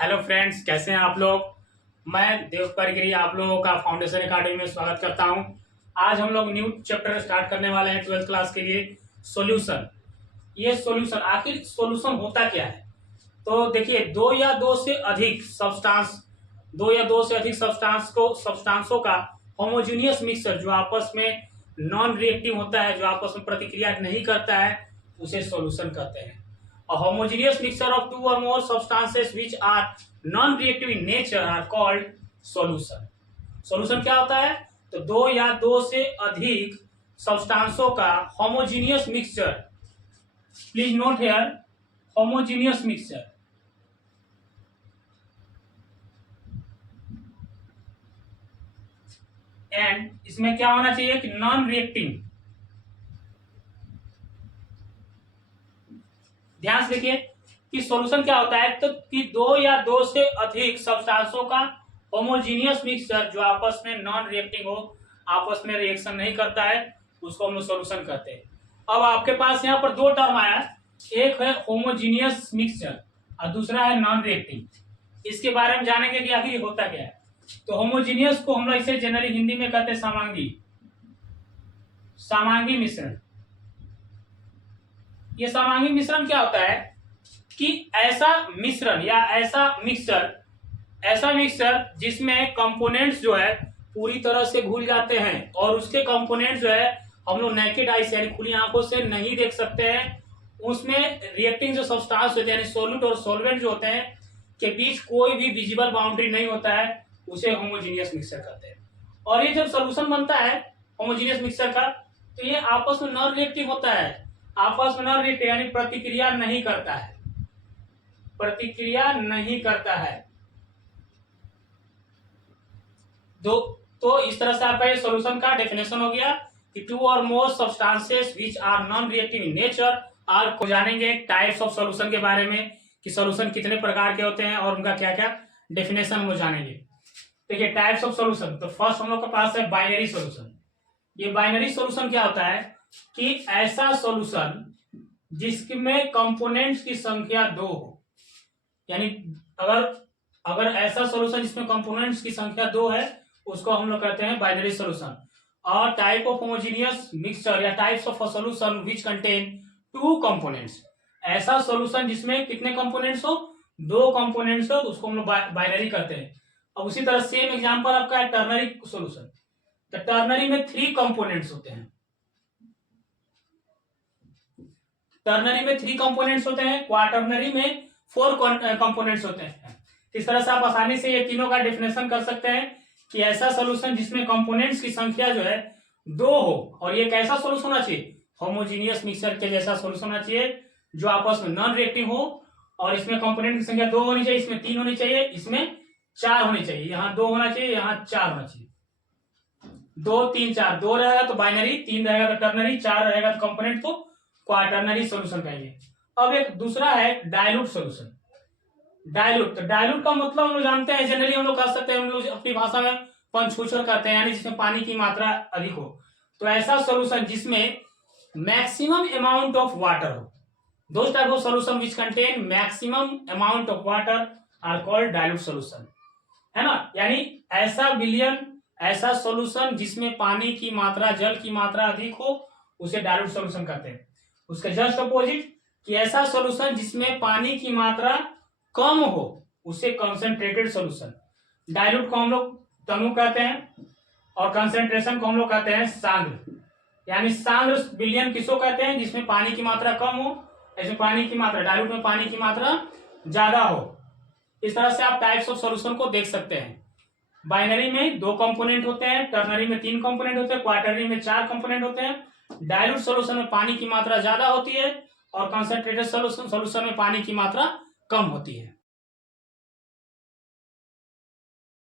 Hello friends, कैसे हैं आप लोग। मैं देवपर गिरी आप लोगों का फाउंडेशन एकेडमी में स्वागत करता हूं। आज हम लोग न्यू चैप्टर स्टार्ट करने वाले हैं 12th क्लास के लिए। सॉल्यूशन। ये सॉल्यूशन, आखिर सॉल्यूशन होता क्या है। तो देखिए, दो या दो से अधिक सब्सटेंसों का होमोजेनियस मिक्सचर जो आपस में नॉन रिएक्टिव होता है, जो आपस में प्रतिक्रिया नहीं करता है, उसे सॉल्यूशन कहते हैं। A homogeneous mixture of two or more substances which are non-reactive in nature are called solution. Solution क्या होता है? तो दो या दो से अधिक सब्सटेंसों का homogeneous mixture. Please note here, homogeneous mixture. And इसमें क्या होना चाहिए कि non-reacting. ध्यान से देखिए कि सॉल्यूशन क्या होता है। तो कि दो या दो से अधिक सब्सटेंसों का होमोजीनियस मिक्सचर जो आपस में नॉन रिएक्टिंग हो, आपस में रिएक्शन नहीं करता है, उसको हम लोग सॉल्यूशन कहते हैं। अब आपके पास यहाँ पर दो टर्म आया, एक है होमोजीनियस मिक्सचर और दूसरा है नॉन रिएक्टिंग। इसके बारे में जानेंगे कि आखिर होता क्या है। तो होमोजीनियस को हम लोग इसे जनरली हिंदी में कहते हैं समांगी मिश्रण। ये समांगी मिश्रण क्या होता है कि ऐसा मिक्सचर जिसमें कंपोनेंट्स जो है पूरी तरह से घुल जाते हैं और उसके कंपोनेंट्स जो है हम लोग नेकेड आई से यानी खुली आंखों से नहीं देख सकते हैं। उसमें रिएक्टिंग जो सब्सटेंस होते हैं यानी सोल्यूट और सॉल्वेंट जो होते हैं के बीच कोई भी विजिबल बाउंड्री नहीं होता है, उसे होमोजीनियस मिक्सचर कहते हैं। और ये जब सोल्यूशन बनता है होमोजीनियस मिक्सचर का, तो ये आपस में नॉन रिएक्टिव होता है, आपस में नॉन रिएक्टिव यानी प्रतिक्रिया नहीं करता है। तो इस तरह से आपका ये सॉल्यूशन का डेफिनेशन हो गया कि two or more substances which are non reactive in nature are. को जानेंगे टाइप्स ऑफ सॉल्यूशन के बारे में कि सॉल्यूशन कितने प्रकार के होते हैं और उनका क्या क्या डेफिनेशन हम जानेंगे। देखिए, टाइप्स ऑफ सॉल्यूशन। तो फर्स्ट हम लोग के पास है बाइनरी सॉल्यूशन। ये बाइनरी सॉल्यूशन क्या होता है कि ऐसा सॉल्यूशन जिसमें कंपोनेंट्स की संख्या 2 हो, यानी अगर ऐसा सॉल्यूशन जिसमें कंपोनेंट्स की संख्या 2 है, उसको हम लोग कहते हैं बाइनरी सॉल्यूशन। और टाइप ऑफ होमोजेनियस मिक्सचर या types of solution which contain 2 components. ऐसा सॉल्यूशन जिसमें कितने कंपोनेंट्स हो, 2 कंपोनेंट्स हो, तो उसको हम लोग बाइनरी कहते हैं। अब उसी तरह सेम एग्जांपल आपका है टर्नरी सॉल्यूशन। तो टर्नरी में 3 कंपोनेंट्स होते हैं। टर्नरी में 3 कंपोनेंट्स होते हैं, क्वाटर्नरी में 4 कंपोनेंट्स होते हैं। इस तरह से आप आसानी से ये तीनों का डेफिनेशन कर सकते हैं कि ऐसा सॉल्यूशन जिसमें कंपोनेंट्स की संख्या जो है 2 हो, और ये कैसा सॉल्यूशन होना चाहिए, होमोजीनियस मिक्सचर के जैसा सॉल्यूशन होना चाहिए जो आपस में नॉन रिएक्टिव हो, और इसमें कंपोनेंट की संख्या 2 होनी चाहिए, इसमें 3 होनी चाहिए, इसमें 4 होनी चाहिए। यहाँ 2 होना चाहिए, यहाँ 4 होना चाहिए। 2 3 4, 2 रहेगा तो बाइनरी, 3 रहेगा तो टर्नरी, 4 रहेगा तो कंपोनेंट को क्वाटर्नरी सॉल्यूशन कहेंगे। अब एक दूसरा है डाइल्यूट सॉल्यूशन। डाइल्यूट का मतलब हम लोग जानते हैं, जनरली हम लोग कह सकते हैं, हम लोग अपनी भाषा में पंचभूचर कहते हैं, यानी जिसमें पानी की मात्रा अधिक हो। तो ऐसा सॉल्यूशन जिसमें मैक्सिमम अमाउंट ऑफ वाटर हो। Those type of solution which contain maximum amount of water are called dilute solution, है ना। यानी ऐसा सॉल्यूशन जिसमें पानी की मात्रा, जल की मात्रा अधिक हो, उसे डाइल्यूट सॉल्यूशन कहते हैं। उसके जस्ट अपोजिट कि ऐसा सॉल्यूशन जिसमें पानी की मात्रा कम हो, उसे कंसंट्रेटेड सॉल्यूशन। डाइल्यूट को हम लोग तनु कहते हैं और कंसंट्रेशन को हम लोग कहते हैं सांद्र। यानी सांद्र विलयन किसको कहते हैं, जिसमें पानी की मात्रा कम हो, इसमें पानी की मात्रा, डाइल्यूट में पानी की मात्रा ज्यादा हो। इस तरह से आप टाइप्स ऑफ सॉल्यूशन को देख सकते हैं। बाइनरी में 2 कंपोनेंट होते हैं, टर्नरी में 3 कंपोनेंट होते हैं, क्वाटरनरी में 4 कंपोनेंट होते हैं। डाइल्यूट सॉल्यूशन में पानी की मात्रा ज्यादा होती है और कंसंट्रेटेड सॉल्यूशन में पानी की मात्रा कम होती है।